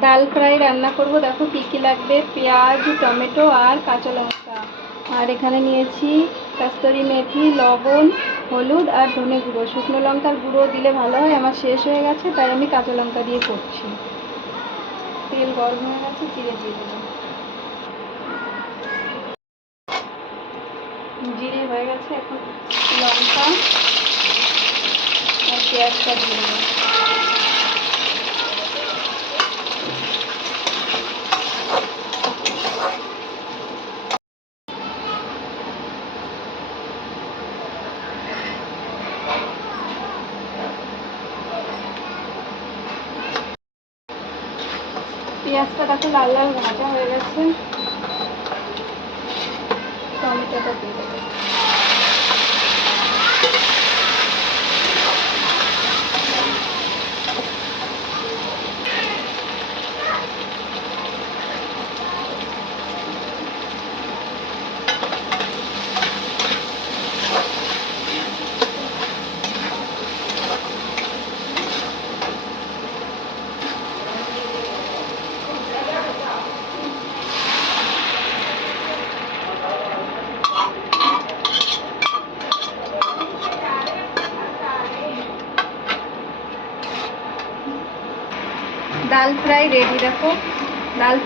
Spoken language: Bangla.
ডাল ফ্রাই রান্না করব। দেখো কী কী লাগবে, পেঁয়াজ, টমেটো আর কাঁচা লঙ্কা। আর এখানে নিয়েছি কস্তুরি মেথি, লবণ, হলুদ আর ধনে গুঁড়ো। শুকনো লঙ্কার গুঁড়ো দিলে ভালো হয়, আমার শেষ হয়ে গেছে তাই আমি কাঁচা লঙ্কা দিয়ে করছি। তেল গরম হয়ে গেছে, জিরে দিয়ে দেবো। জিরে হয়ে গেছে, এখন লঙ্কা আর পেঁয়াজটা দিয়ে দেবো। পেঁয়াজটা দেখো লাল লাল ভাজা হয়ে গেছে, টমেটোটা দিয়ে দেবো। ডাল ফ্রাই রেডি। দেখো ডাল